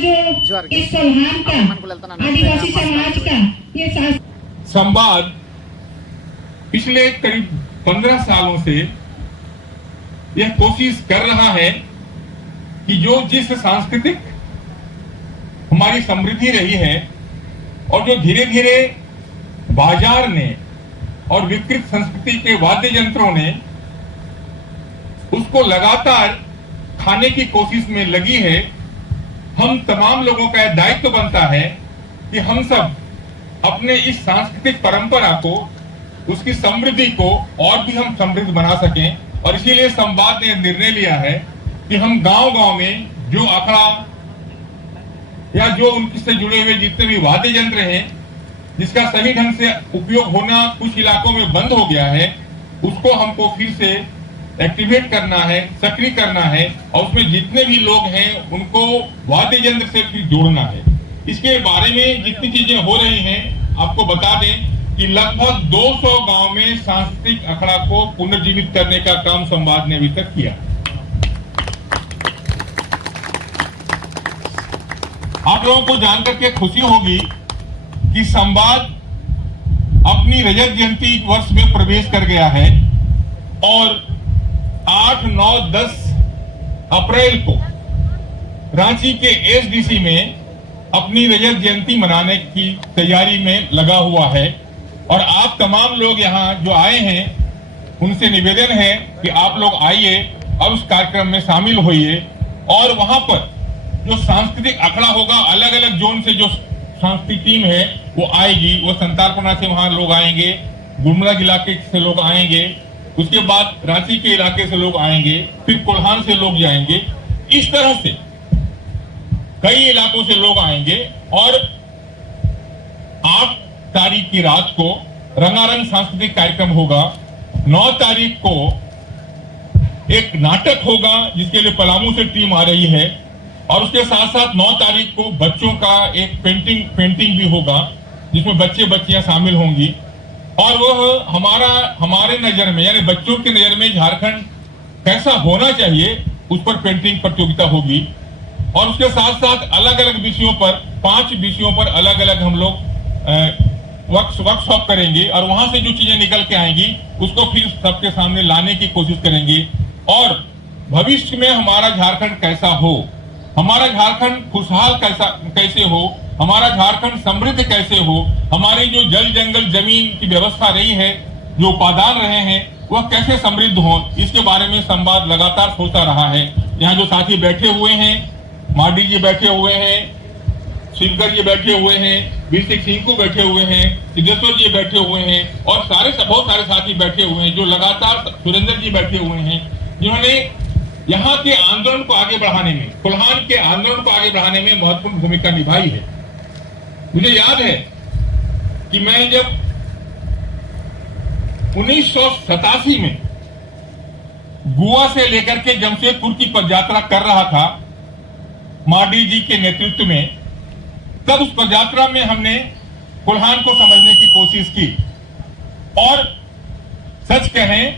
जो इस कोल्हान का आदिवासी समाज का ये संवाद पिछले करीब 15 सालों से यह कोशिश कर रहा है कि जो जिस सांस्कृतिक हमारी समृद्धि रही है और जो धीरे धीरे बाजार ने और विकृत संस्कृति के वाद्य यंत्रों ने उसको लगातार खाने की कोशिश में लगी है, हम तमाम लोगों का दायित्व बनता है कि हम सब अपने इस सांस्कृतिक परंपरा को, उसकी समृद्धि को और भी हम समृद्ध बना सकें। और इसीलिए संवाद ने निर्णय लिया है कि हम गांव-गांव में जो अखड़ा या जो उनसे से जुड़े हुए जितने भी वाद्य यंत्र हैं, जिसका सही ढंग से उपयोग होना कुछ इलाकों में बंद हो गया है, उसको हमको फिर से एक्टिवेट करना है, सक्रिय करना है और उसमें जितने भी लोग हैं उनको वाद्य यंत्र से फिर जोड़ना है। इसके बारे में जितनी चीजें हो रही हैं आपको बता दें कि लगभग 200 गांव में सांस्कृतिक अखड़ा को पुनर्जीवित करने का काम संवाद ने अभी तक किया। आप लोगों को जानकर के खुशी होगी कि संवाद अपनी रजत जयंती वर्ष में प्रवेश कर गया है और 8, 9, 10 अप्रैल को रांची के एसडीसी में अपनी रजत जयंती मनाने की तैयारी में लगा हुआ है। और आप तमाम लोग यहाँ जो आए हैं उनसे निवेदन है कि आप लोग आइए और उस कार्यक्रम में शामिल होइए। और वहां पर जो सांस्कृतिक अखड़ा होगा, अलग अलग जोन से जो सांस्कृतिक टीम है वो आएगी। वो संतालपुरा से वहां लोग आएंगे, गुमला इलाके से लोग आएंगे, उसके बाद रांची के इलाके से लोग आएंगे, फिर कोल्हान से लोग जाएंगे। इस तरह से कई इलाकों से लोग आएंगे। और 8 तारीख की रात को रंगारंग सांस्कृतिक कार्यक्रम होगा। 9 तारीख को एक नाटक होगा जिसके लिए पलामू से टीम आ रही है। और उसके साथ साथ 9 तारीख को बच्चों का एक पेंटिंग भी होगा जिसमें बच्चे बच्चियां शामिल होंगी। और वह हमारे नजर में, यानी बच्चों की नजर में झारखंड कैसा होना चाहिए उस पर पेंटिंग प्रतियोगिता होगी। और उसके साथ साथ अलग अलग विषयों पर, 5 विषयों पर अलग अलग हम लोग वर्कशॉप करेंगे। और वहां से जो चीजें निकल के आएंगी उसको फिर सबके सामने लाने की कोशिश करेंगे। और भविष्य में हमारा झारखंड कैसा हो, हमारा झारखंड खुशहाल कैसे हो, हमारा झारखंड समृद्ध कैसे हो, हमारी जो जल जंगल जमीन की व्यवस्था रही है, जो उपादान रहे हैं वह कैसे समृद्ध हो, इसके बारे में संवाद लगातार होता रहा है। यहाँ जो साथी बैठे हुए हैं, मार्डी जी बैठे हुए हैं, शिवकर जी बैठे हुए हैं, वीर सिंह को बैठे हुए हैं, सिद्धेश्वर जी बैठे हुए हैं और बहुत सारे साथी बैठे हुए हैं जो लगातार, सुरेंद्र जी बैठे हुए हैं जिन्होंने यहाँ के आंदोलन को आगे बढ़ाने में, कोल्हान के आंदोलन को आगे बढ़ाने में महत्वपूर्ण भूमिका निभाई है। मुझे याद है कि मैं जब 1987 में गोवा से लेकर के जमशेदपुर की पदयात्रा कर रहा था मार्डी जी के नेतृत्व में, तब उस पदयात्रा में हमने कोल्हान को समझने की कोशिश की। और सच कहें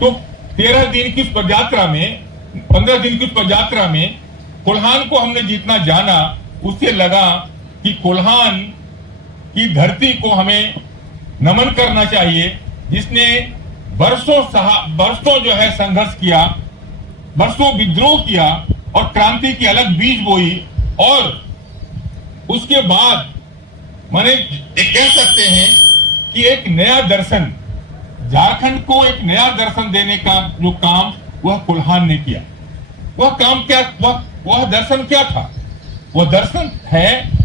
तो 13 दिन की पदयात्रा में, 15 दिन की पदयात्रा में कोल्हान को हमने जितना जाना, उससे लगा कि कोल्हान की धरती को हमें नमन करना चाहिए, जिसने बरसों जो है संघर्ष किया, बरसों विद्रोह किया और क्रांति की अलग बीज बोई। और उसके बाद माने कह सकते हैं कि एक नया दर्शन, झारखंड को एक नया दर्शन देने का जो काम वह कोल्हान ने किया। वह काम क्या, वह दर्शन क्या था? वह दर्शन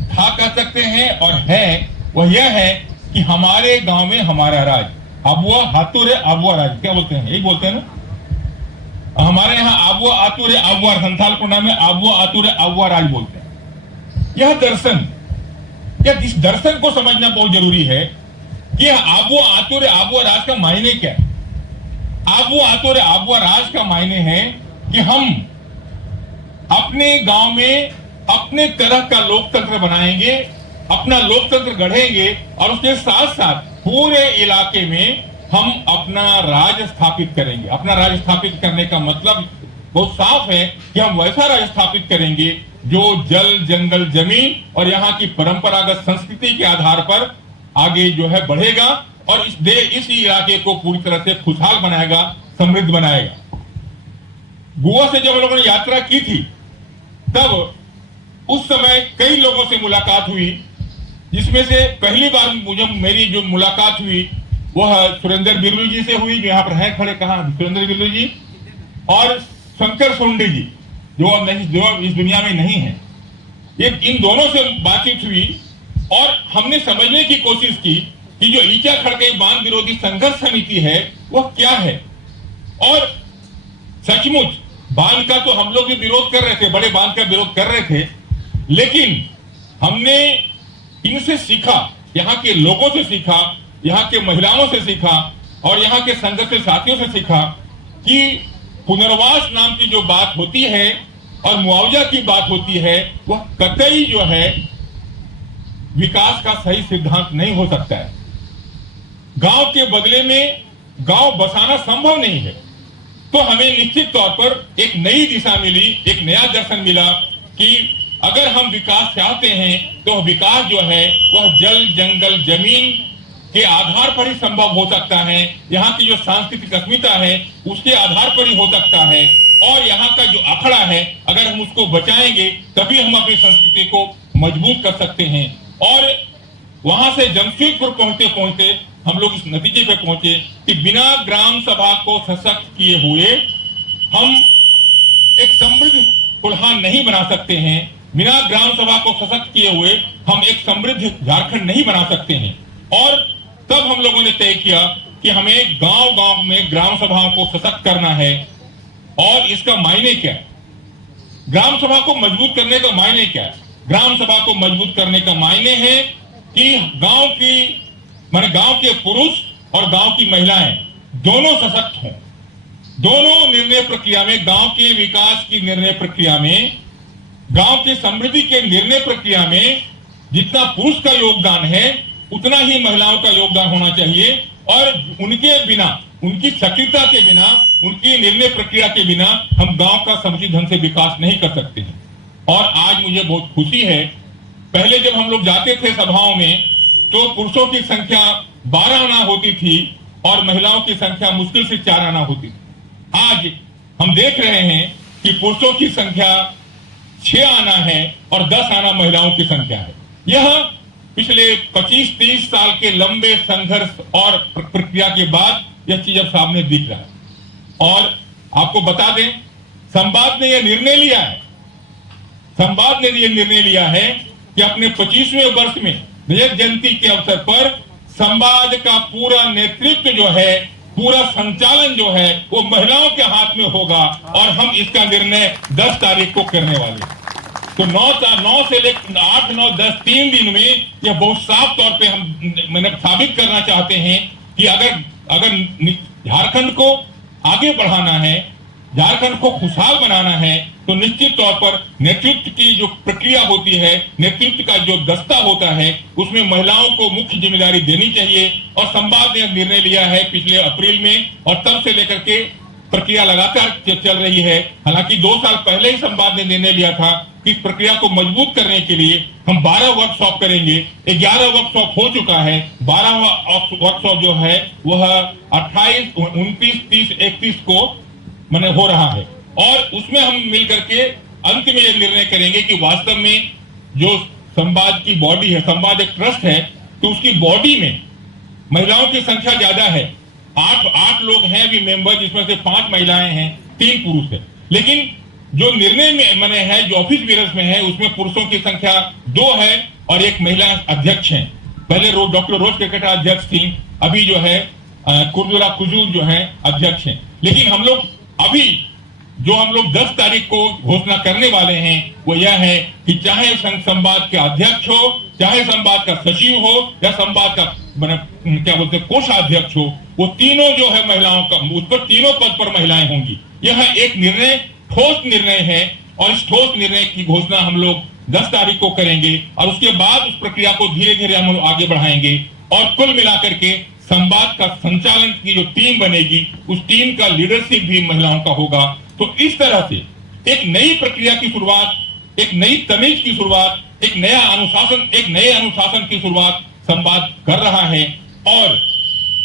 था कह सकते हैं और है वह यह है कि हमारे गांव में हमारा राज, आबुआ हाथुरे आबुआ राज, क्या बोलते हैं, यही बोलते हैं ना। हमारे यहाँ आबुआ आतुरे आबुआ, संथालपुरा में आबुआ आतुरे आबुआ राज बोलते हैं। यह दर्शन, इस दर्शन को समझना बहुत जरूरी है कि आबुआ आतुरे आबुआ राज का मायने क्या है। आबुआ आतुरे आबुआ राज का मायने है कि हम अपने गांव में अपने तरह का लोकतंत्र बनाएंगे, अपना लोकतंत्र गढ़ेंगे और उसके साथ साथ पूरे इलाके में हम अपना राज स्थापित करेंगे। अपना राज स्थापित करने का मतलब बहुत साफ है कि हम वैसा राज स्थापित करेंगे जो जल जंगल जमीन और यहाँ की परंपरागत संस्कृति के आधार पर आगे जो है बढ़ेगा और इस इलाके को पूरी तरह से खुशहाल बनाएगा, समृद्ध बनाएगा। गोवा से जब हम लोगों ने यात्रा की थी तब उस समय कई लोगों से मुलाकात हुई, जिसमें से पहली बार मुझे मेरी जो मुलाकात हुई वह सुरेंद्र बिरलू जी से हुई, जो यहाँ पर है खड़े, कहाँ सुरेंद्र बिरलू जी, और शंकर सोंडे जी जो अब नहीं, जो इस दुनिया में नहीं है। इन दोनों से बातचीत हुई और हमने समझने की कोशिश की कि जो ईचा खड़के बांध विरोधी संघर्ष समिति है वह क्या है। और सचमुच बांध का तो हम लोग भी विरोध कर रहे थे, बड़े बांध का विरोध कर रहे थे, लेकिन हमने इनसे सीखा, यहाँ के लोगों से सीखा, यहाँ के महिलाओं से सीखा और यहाँ के संघर्ष साथियों से सीखा कि पुनर्वास नाम की जो बात होती है और मुआवजा की बात होती है वह कतई जो है विकास का सही सिद्धांत नहीं हो सकता है। गांव के बदले में गांव बसाना संभव नहीं है। तो हमें निश्चित तौर पर एक नई दिशा मिली, एक नया दर्शन मिला कि अगर हम विकास चाहते हैं तो विकास जो है वह जल जंगल जमीन के आधार पर ही संभव हो सकता है। यहाँ की जो सांस्कृतिक अस्मिता है उसके आधार पर ही हो सकता है और यहाँ का जो अखड़ा है अगर हम उसको बचाएंगे तभी हम अपनी संस्कृति को मजबूत कर सकते हैं। और वहां से जमशेदपुर पहुंचते पहुंचते हम लोग इस नतीजे पे पहुंचे कि बिना ग्राम सभा को सशक्त किए हुए हम एक समृद्ध कुल्हान नहीं बना सकते हैं। बिना ग्राम सभा को सशक्त किए हुए हम एक समृद्ध झारखंड नहीं बना सकते हैं। और तब हम लोगों ने तय किया कि हमें गांव गांव में ग्राम सभाओं को सशक्त करना है। और इसका मायने क्या है, ग्राम सभा को मजबूत करने का मायने क्या है? ग्राम सभा को मजबूत करने का मायने है कि गांव के पुरुष और गांव की महिलाएं दोनों सशक्त हों, दोनों निर्णय प्रक्रिया में, गांव के विकास की निर्णय प्रक्रिया में, गांव के समृद्धि के निर्णय प्रक्रिया में जितना पुरुष का योगदान है उतना ही महिलाओं का योगदान होना चाहिए। और उनके बिना, उनकी सक्रियता के बिना, उनकी निर्णय प्रक्रिया के बिना हम गांव का समुचित ढंग से विकास नहीं कर सकते हैं। और आज मुझे बहुत खुशी है, पहले जब हम लोग जाते थे सभाओं में तो पुरुषों की संख्या 12 आना होती थी और महिलाओं की संख्या मुश्किल से 4 आना होती थी। आज हम देख रहे हैं कि पुरुषों की संख्या 6 आना है और 10 आना महिलाओं की संख्या है। यह पिछले 25-30 साल के लंबे संघर्ष और प्रक्रिया के बाद यह चीज अब सामने दिख रहा है। और आपको बता दें, संवाद ने यह निर्णय लिया है, संवाद ने यह निर्णय लिया है कि अपने 25वें वर्ष में रजत जयंती के अवसर पर संवाद का पूरा नेतृत्व जो है, पूरा संचालन जो है वो महिलाओं के हाथ में होगा और हम इसका निर्णय 10 तारीख को करने वाले हैं। तो 9 से लेकर 8, 9, 10 3 दिन में यह बहुत साफ तौर पे मैंने साबित करना चाहते हैं कि अगर झारखंड को आगे बढ़ाना है, झारखंड को खुशहाल बनाना है तो निश्चित तौर पर नेतृत्व की जो प्रक्रिया होती है, नेतृत्व का जो दस्ता होता है उसमें महिलाओं को मुख्य जिम्मेदारी देनी चाहिए। और संवाद ने निर्णय लिया है पिछले अप्रैल में और तब से लेकर के प्रक्रिया लगातार चल रही है। हालांकि 2 साल पहले ही संवाद ने निर्णय लिया था कि इस प्रक्रिया को मजबूत करने के लिए हम 12 वर्कशॉप करेंगे। 11 वर्कशॉप हो चुका है, 12वां वर्कशॉप जो है वह 28, 29, 30, 31 को मैंने हो रहा है। और उसमें हम मिलकर के अंत में यह निर्णय करेंगे कि वास्तव में जो संवाद की बॉडी है, संवाद एक ट्रस्ट है, तो उसकी बॉडी में महिलाओं की संख्या ज्यादा है। 8 लोग हैं अभी मेंबर, जिसमें से 5 महिलाएं हैं, 3 पुरुष है। लेकिन जो निर्णय में मैंने है, जो ऑफिस बियर्स में है, उसमें पुरुषों की संख्या 2 है और एक महिला अध्यक्ष है। पहले डॉक्टर रोज केकेटा अध्यक्ष थी, अभी जो है कुर्दुरा कुजूर जो है अध्यक्ष हैं। लेकिन हम लोग अभी जो हम लोग 10 तारीख को घोषणा करने वाले हैं वो यह है कि चाहे संवाद के अध्यक्ष हो, चाहे संवाद का सचिव हो या संवाद का क्या बोलते हैं कोषाध्यक्ष हो, वो तीनों जो है महिलाओं का, उस पर तीनों पद पर महिलाएं होंगी। यह एक निर्णय, ठोस निर्णय है और इस ठोस निर्णय की घोषणा हम लोग 10 तारीख को करेंगे और उसके बाद उस प्रक्रिया को धीरे धीरे हम लोग आगे बढ़ाएंगे। और कुल मिलाकर के संवाद का संचालन की जो टीम बनेगी उस टीम का लीडरशिप भी महिलाओं का होगा। तो इस तरह से एक नई प्रक्रिया की शुरुआत, एक नई तमीज की शुरुआत, एक नए अनुशासन की शुरुआत संवाद कर रहा है। और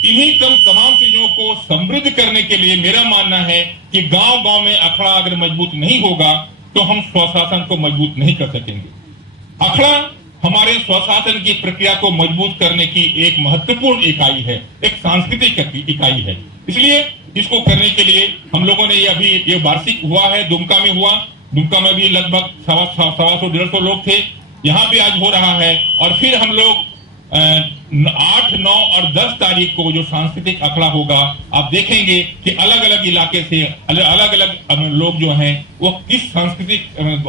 इन्हीं तमाम चीजों को समृद्ध करने के लिए मेरा मानना है कि गांव गांव में अखाड़ा अगर मजबूत नहीं होगा तो हम स्वशासन को मजबूत नहीं कर सकेंगे। अखाड़ा हमारे स्वशासन की प्रक्रिया को मजबूत करने की एक महत्वपूर्ण इकाई है, एक सांस्कृतिक इकाई है। इसलिए इसको करने के लिए हम लोगों ने ये वार्षिक हुआ है, दुमका में हुआ। दुमका में भी लगभग 125-150 लोग थे। यहाँ पे आज हो रहा है। और फिर हम लोग 8, 9 और 10 तारीख को जो सांस्कृतिक अखाड़ा होगा, आप देखेंगे कि अलग अलग इलाके से अलग अलग लोग जो हैं वो किस सांस्कृतिक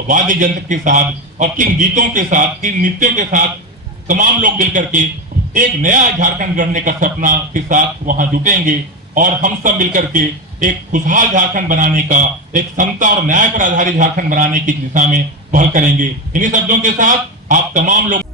वाद्य यंत्र के साथ और किन गीतों के साथ, किन नृत्यों के साथ तमाम लोग मिलकर के एक नया झारखंड गढ़ने का सपना के साथ वहां जुटेंगे और हम सब मिलकर के एक खुशहाल झारखंड बनाने का, एक समता और न्याय पर आधारित झारखंड बनाने की दिशा में पहल करेंगे। इन्हीं शब्दों के साथ आप तमाम लोग